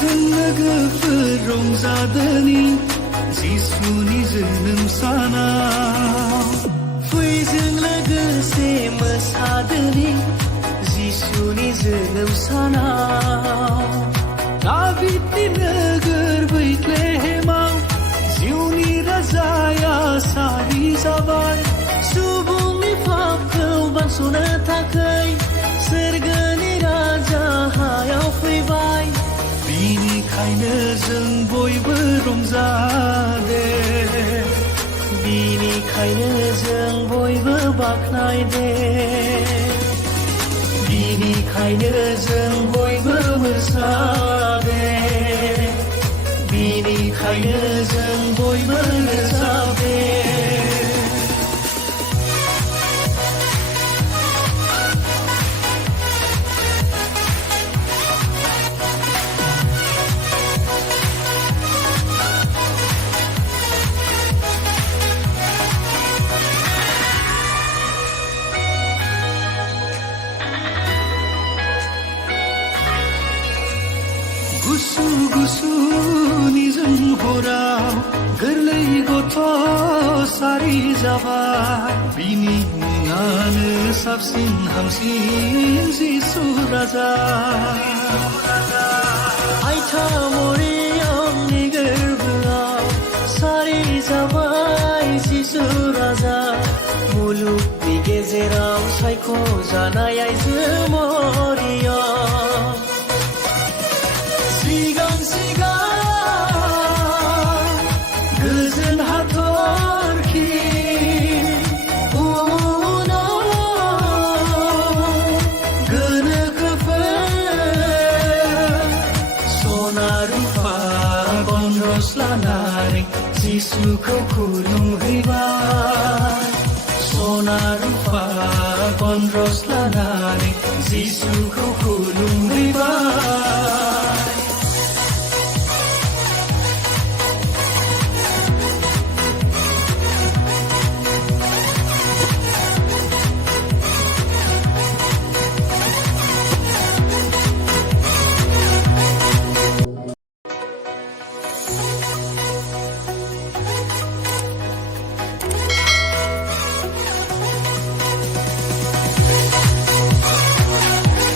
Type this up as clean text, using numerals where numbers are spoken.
जों लोगोफोर रंजादोनि जिसुनि जोनोम सानाव फै जों लोगोसे मोसादोनि जिसुनि जोनोम सानाव दाबिदनि नोगोर बैथलेहेमाव जिउनि राजाया सारि जाबाय सुबुंनि पापखौ बानस'नो थाखाय सोरगोनि राजा हायाव फैबाय बिनिखायनो जों बयबो रंजादे बिनिखायनो जों बयबो बाख्नायदे बिनिखायनो जों बयबो मोसादे बिनिखायनो जों बयबो रोजाबे गुसु गुसु निजोम हराव गोरलै गथ' सारि जाबाय बिनि मुङानो साबसिन हामसिन जिसु राजा आइथा मरियमनि गोरबोआव सारि जाबाय जिसु राजा मुलुगनि गेजेराव सायख'जानाय आइजो मरियम सिगां गोजोन हाथरखि उनाव गोनोखोफोर सना रुफा गनरस लानानै जिसुखौ खुलुमहैबाय सना रुफा गनरस लानानै जिसुखौ खुलुमहैबाय